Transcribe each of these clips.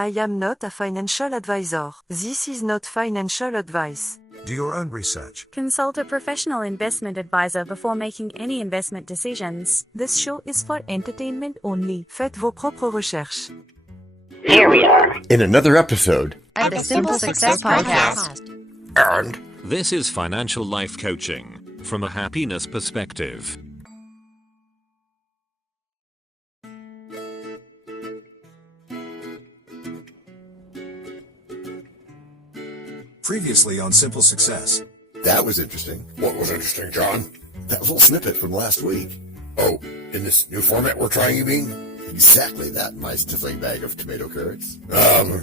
I am not a financial advisor. This is not financial advice. Do your own research. Consult a professional investment advisor before making any investment decisions. This show is for entertainment only. Faites vos propres recherches. Here we are in another episode of the Simple Success Podcast. And this is financial life coaching from a happiness perspective. Previously on Simple Success. That was interesting. What was interesting, John? That little snippet from last week. Oh, in this new format we're trying, you mean? Exactly that, my sniffling bag of tomato carrots.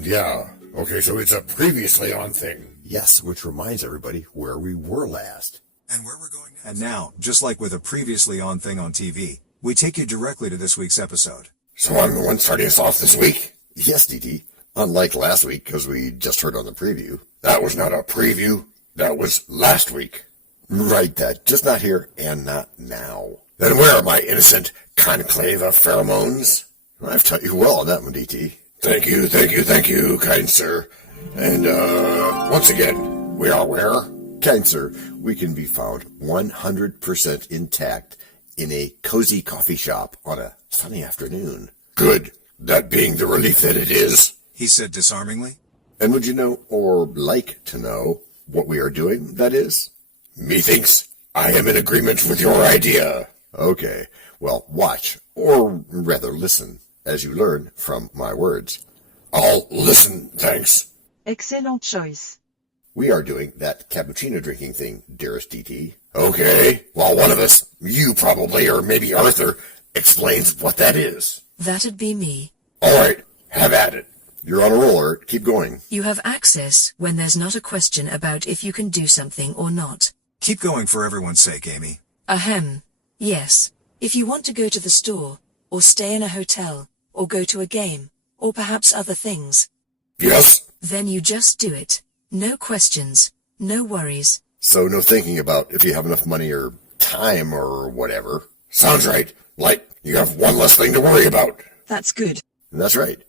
Yeah. Okay, so it's a previously on thing. Yes, which reminds everybody where we were last. And where we're going next. And now, just like with a previously on thing on TV, we take you directly to this week's episode. So I'm the one starting us off this week? Yes, DT. Unlike last week, because we just heard on the preview. That was not a preview. That was last week. Right, that. Just not here and not now. Then where are my innocent conclave of pheromones? I've taught you well on that one, DT. Thank you, kind sir. And, once again, we are where? Kind sir, we can be found 100% intact in a cozy coffee shop on a sunny afternoon. Good. That being the relief that it is. He said disarmingly. And would you know, or like to know, what we are doing, that is? Methinks I am in agreement with your idea. Okay, well, watch, or rather listen, as you learn from my words. I'll listen, thanks. Excellent choice. We are doing that cappuccino drinking thing, dearest DT. Okay, well, one of us, you probably, or maybe Arthur, explains what that is. That'd be me. All right, have at it. You're on a roller. Keep going. You have access when there's not a question about if you can do something or not. Keep going for everyone's sake, Amy. Ahem. Yes. If you want to go to the store, or stay in a hotel, or go to a game, or perhaps other things. Yes. Then you just do it. No questions. No worries. So no thinking about if you have enough money or time or whatever. Sounds right. Like you have one less thing to worry about. That's good. That's right.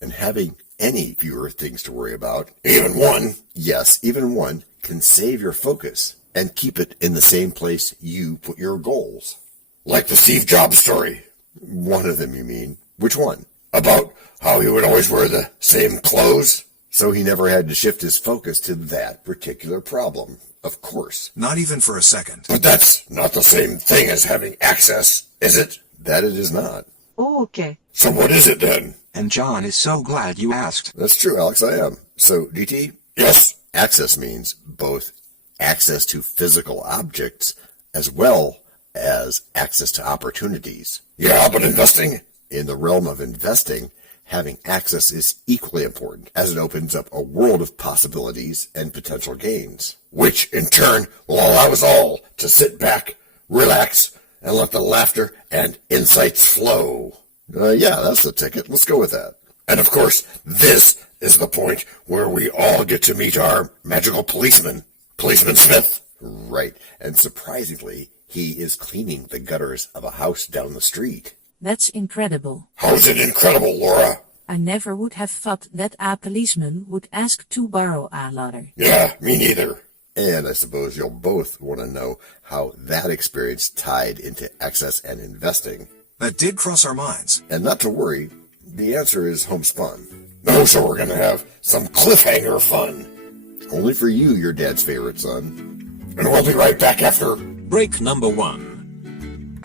And having any fewer things to worry about, even one, yes, even one, can save your focus and keep it in the same place you put your goals. Like the Steve Jobs story. One of them, you mean? Which one? About how he would always wear the same clothes? So he never had to shift his focus to that particular problem, of course. Not even for a second. But that's not the same thing as having access, is it? That it is not. Oh, okay. So what is it then? And John is so glad you asked. That's true, Alex, I am. So, DT? Yes. Access means both access to physical objects as well as access to opportunities. Yeah, but investing? In the realm of investing, having access is equally important, as it opens up a world of possibilities and potential gains. Which, in turn, will allow us all to sit back, relax, and let the laughter and insights flow. Yeah, that's the ticket. Let's go with that. And of course, this is the point where we all get to meet our magical policeman, Policeman Smith. Right. And surprisingly, he is cleaning the gutters of a house down the street. That's incredible. How's it incredible, Laura? I never would have thought that a policeman would ask to borrow a ladder. Yeah, me neither. And I suppose you'll both want to know how that experience tied into access and investing. That did cross our minds. And not to worry, the answer is homespun. No, so we're going to have some cliffhanger fun. Only for you, your dad's favorite son. And we'll be right back after break number 1.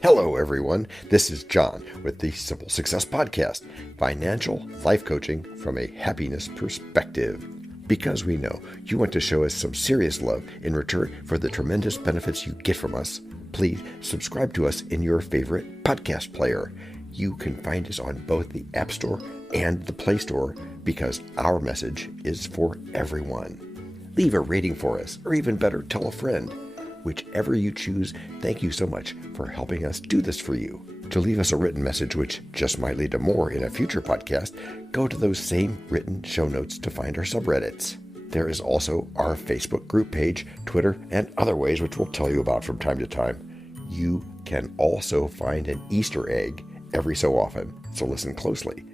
Hello, everyone. This is John with the Simple Success Podcast, financial life coaching from a happiness perspective. Because we know you want to show us some serious love in return for the tremendous benefits you get from us, please subscribe to us in your favorite podcast player. You can find us on both the App Store and the Play Store because our message is for everyone. Leave a rating for us, or even better, tell a friend. Whichever you choose, thank you so much for helping us do this for you. To leave us a written message, which just might lead to more in a future podcast, go to those same written show notes to find our subreddits. There is also our Facebook group page, Twitter, and other ways which we'll tell you about from time to time. you can also find an Easter egg every so often, so listen closely.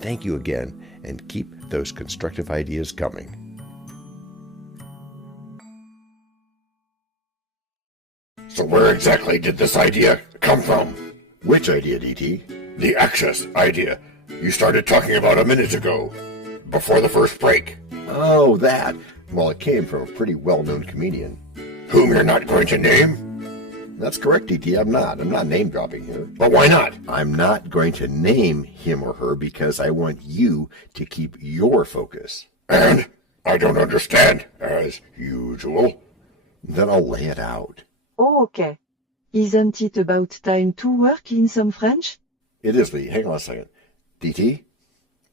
Thank you again, and keep those constructive ideas coming. So where exactly did this idea come from? Which idea, DT? The access idea you started talking about a minute ago, before the first break. Oh, that. Well, it came from a pretty well-known comedian. Whom you're not going to name? That's correct, DT. I'm not name-dropping here. But why not? I'm not going to name him or her because I want you to keep your focus. And I don't understand, as usual. Then I'll lay it out. Oh, okay. Isn't it about time to work in some French? It is, Lee. Hang on a second. DT?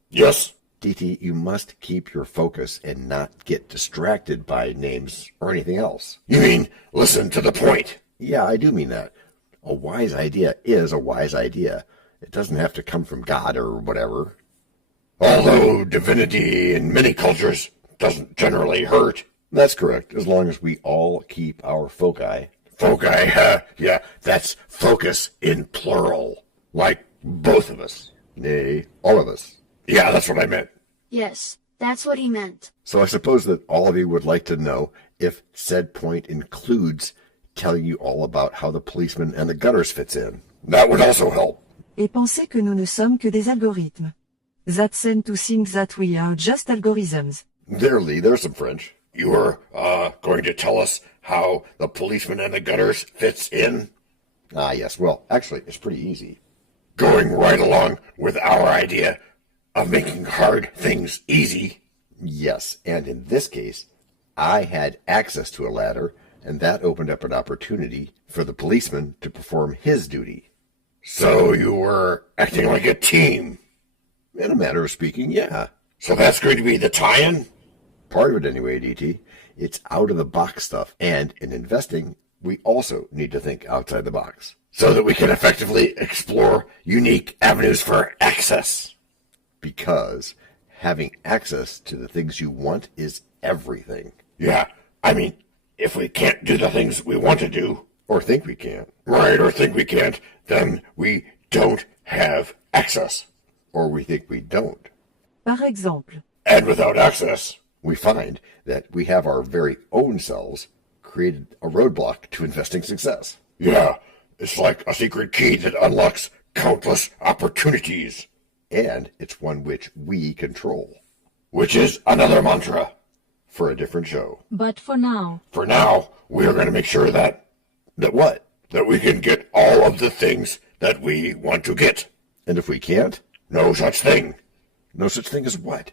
Yes? DT, you must keep your focus and not get distracted by names or anything else. You mean listen to the point? Yeah, I do mean that. A wise idea is a wise idea. It doesn't have to come from God or whatever. Although divinity in many cultures doesn't generally hurt. That's correct, as long as we all keep our foci. Foci, yeah, that's focus in plural. Like both of us. Nay, all of us. Yeah, that's what I meant. Yes, that's what he meant. So I suppose that all of you would like to know if said point includes telling you all about how the policeman and the gutters fits in. That would also help. Et penser que nous ne sommes que des algorithmes. That send to think that we are just algorithms. There, Lee, there's some French. You were, going to tell us how the policeman and the gutters fits in? Ah, yes. Well, actually, it's pretty easy. Going right along with our idea of making hard things easy. Yes, and in this case, I had access to a ladder, and that opened up an opportunity for the policeman to perform his duty. So you were acting like a team? In a matter of speaking, yeah. So that's going to be the tie-in? Part of it anyway, DT. It's out-of-the-box stuff, and in investing, we also need to think outside the box. So that we can effectively explore unique avenues for access. Because having access to the things you want is everything. Yeah, I mean, if we can't do the things we want to do, or think we can't, right, or think we can't, then we don't have access. Or we think we don't. Par exemple. And without access, we find that we have our very own selves created a roadblock to investing success. Yeah, it's like a secret key that unlocks countless opportunities. And it's one which we control. Which is another mantra. For a different show. But for now, we're going to make sure that what? That we can get all of the things that we want to get. And if we can't? No such thing. No such thing as what?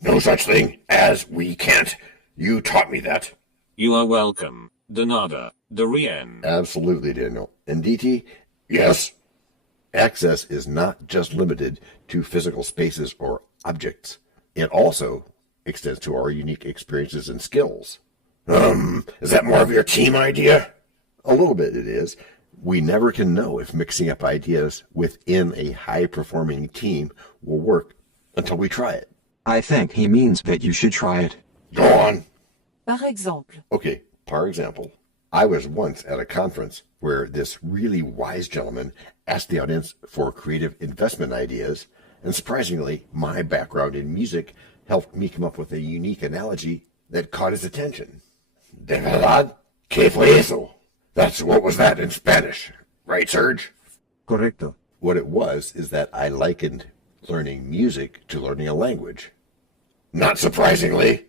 No such thing as we can't. You taught me that. You are welcome, Donada, Darien. Absolutely, Daniel. And DT? Yes? Access is not just limited to physical spaces or objects. It also extends to our unique experiences and skills. Is that more of your team idea? A little bit it is. We never can know if mixing up ideas within a high-performing team will work until we try it. I think he means that you should try it. Go on. Par exemple. Okay, par example. I was once at a conference where this really wise gentleman asked the audience for creative investment ideas, and surprisingly, my background in music helped me come up with a unique analogy that caught his attention. De verdad? ¿Qué fue eso? What was that in Spanish? Right, Serge? Correcto. What it was is that I likened learning music to learning a language. Not surprisingly.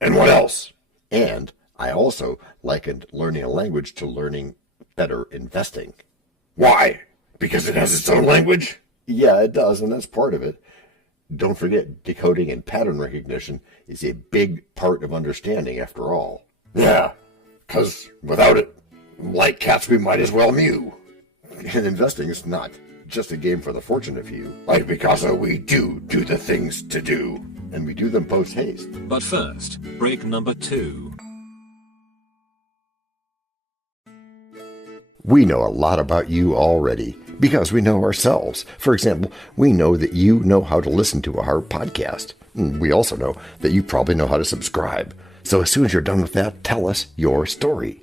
And what else? And I also likened learning a language to learning better investing. Why? Because it has its own language? Yeah, it does, and that's part of it. Don't forget, decoding and pattern recognition is a big part of understanding, after all. Yeah, because without it, like cats, we might as well mew. And investing is not just a game for the fortunate few. Like Picasso, we do the things to do. And we do them post-haste. But first, break number 2. We know a lot about you already because we know ourselves. For example, we know that you know how to listen to our podcast. We also know that you probably know how to subscribe. So as soon as you're done with that, tell us your story.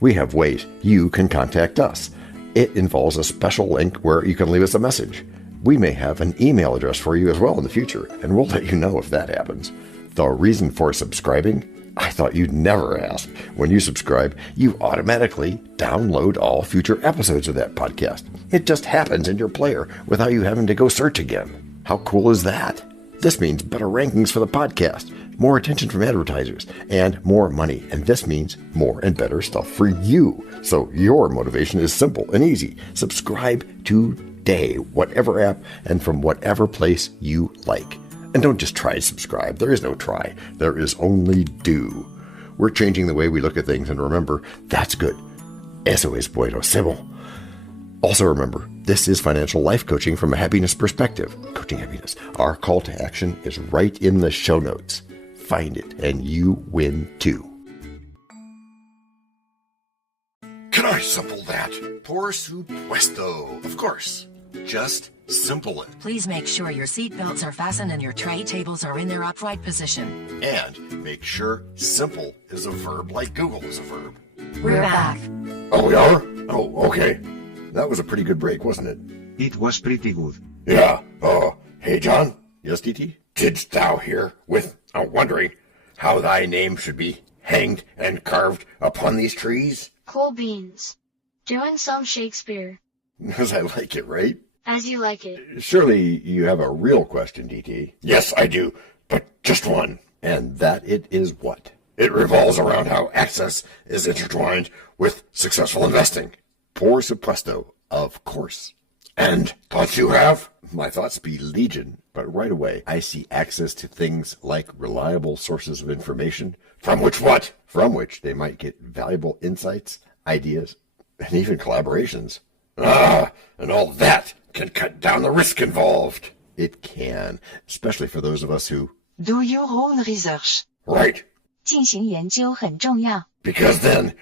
We have ways you can contact us. It involves a special link where you can leave us a message. We may have an email address for you as well in the future, and we'll let you know if that happens. The reason for subscribing? I thought you'd never ask. When you subscribe, you automatically download all future episodes of that podcast. It just happens in your player without you having to go search again. How cool is that? This means better rankings for the podcast, more attention from advertisers, and more money. And this means more and better stuff for you. So your motivation is simple and easy. Subscribe today, whatever app and from whatever place you like. And don't just try to subscribe. There is no try. There is only do. We're changing the way we look at things, and remember, that's good. Eso es buenísimo. Also remember, this is financial life coaching from a happiness perspective. Coaching happiness. Our call to action is right in the show notes. Find it, and you win too. Can I simple that? Por supuesto. Of course. Just simple it. Please make sure your seatbelts are fastened and your tray tables are in their upright position. And make sure simple is a verb like Google is a verb. We're back. Oh, we are? Oh, okay. That was a pretty good break, wasn't it? It was pretty good. Yeah. Hey, John? Yes, DT? Didst thou hear with wondering how thy name should be hanged and carved upon these trees? Cool beans. Doing some Shakespeare. As I like it, right? As you like it. Surely you have a real question, DT. Yes, I do, but just one. And that it is what? It revolves around how access is intertwined with successful investing. Por supuesto, of course. And thoughts you have? My thoughts be legion, but right away I see access to things like reliable sources of information. From which what? From which they might get valuable insights, ideas, and even collaborations. And all that can cut down the risk involved. It can, especially for those of us who do your own research. Right. 进行研究很重要. Because then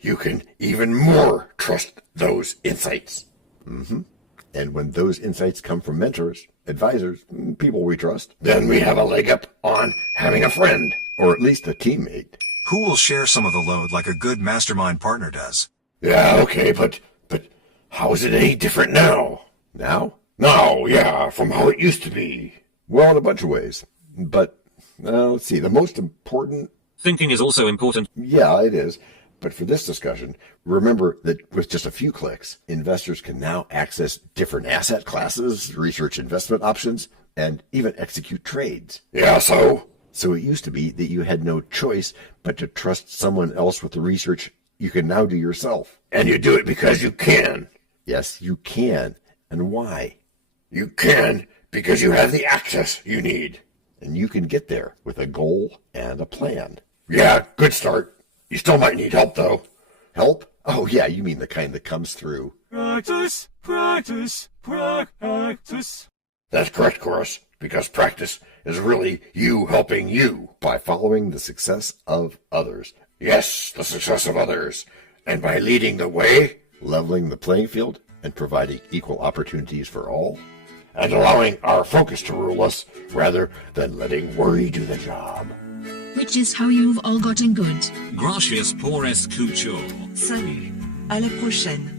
you can even more trust those insights. Mm-hmm. And when those insights come from mentors, advisors, people we trust, then we have a leg up on having a friend. Or at least a teammate. Who will share some of the load like a good mastermind partner does. Yeah, okay, but how is it any different now? Now? No, yeah, from how it used to be. Well, in a bunch of ways. But, let's see, the most important... Thinking is also important. Yeah, it is. But for this discussion, remember that with just a few clicks, investors can now access different asset classes, research investment options, and even execute trades. Yeah, so? So it used to be that you had no choice but to trust someone else with the research you can now do yourself. And you do it because you can. Yes, you can. And why? You can because you have the access you need. And you can get there with a goal and a plan. Yeah, good start. You still might need help, though. Help? Oh, yeah, you mean the kind that comes through. Practice, practice, practice. That's correct, Chorus, because practice is really you helping you. By following the success of others. Yes, the success of others. And by leading the way, leveling the playing field, and providing equal opportunities for all, and allowing our focus to rule us rather than letting worry do the job. Which is how you've all gotten good. Gracias por escuchar. Salut. À la prochaine.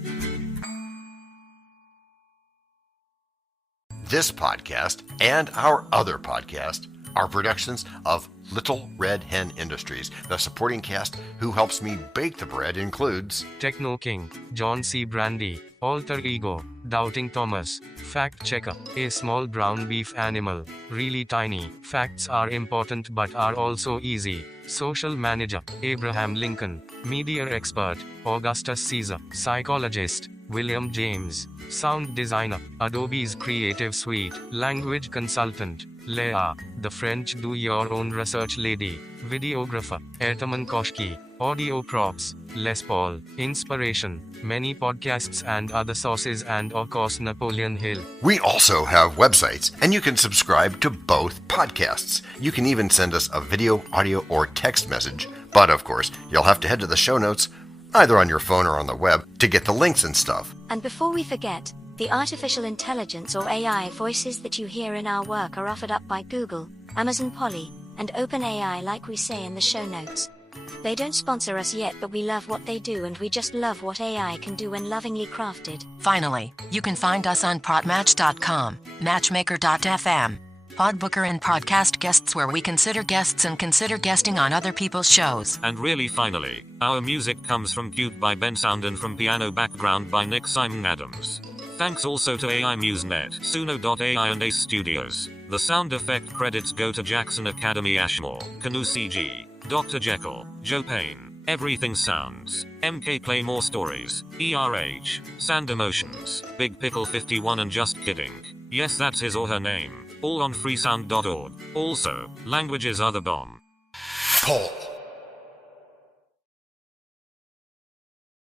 This podcast and our other podcast are productions of Little Red Hen Industries. The supporting cast who helps me bake the bread includes Techno King, John Brandy, Alter Ego, Doubting Thomas, Fact Checker, a small brown beef animal, really tiny. Facts are important but are also easy. Social Manager, Abraham Lincoln, Media Expert, Augustus Caesar, Psychologist, William James, Sound Designer, Adobe's Creative Suite, Language Consultant, Leah, the French do-your-own research lady, Videographer, Ertaman Koshki, Audio Props, Les Paul, Inspiration, many podcasts and other sources, and of course Napoleon Hill. We also have websites, and you can subscribe to both podcasts. You can even send us a video, audio, or text message. But of course, you'll have to head to the show notes, either on your phone or on the web, to get the links and stuff. And before we forget, the artificial intelligence or AI voices that you hear in our work are offered up by Google, Amazon Polly, and OpenAI like we say in the show notes. They don't sponsor us yet, but we love what they do, and we just love what AI can do when lovingly crafted. Finally, you can find us on podmatch.com, matchmaker.fm, Podbooker, and Podcast Guests, where we consider guests and consider guesting on other people's shows. And really finally, our music comes from Cute by Ben Sound and from Piano Background by Nick Simon Adams. Thanks also to AI MuseNet, Suno.ai and Ace Studios. The sound effect credits go to Jackson Academy Ashmore, Canoe CG, Dr. Jekyll, Joe Payne, Everything Sounds, MK Play More Stories, ERH, Sand Emotions, Big Pickle 51 and Just Kidding. Yes, that's his or her name. All on freesound.org. Also, languages are the bomb. Call.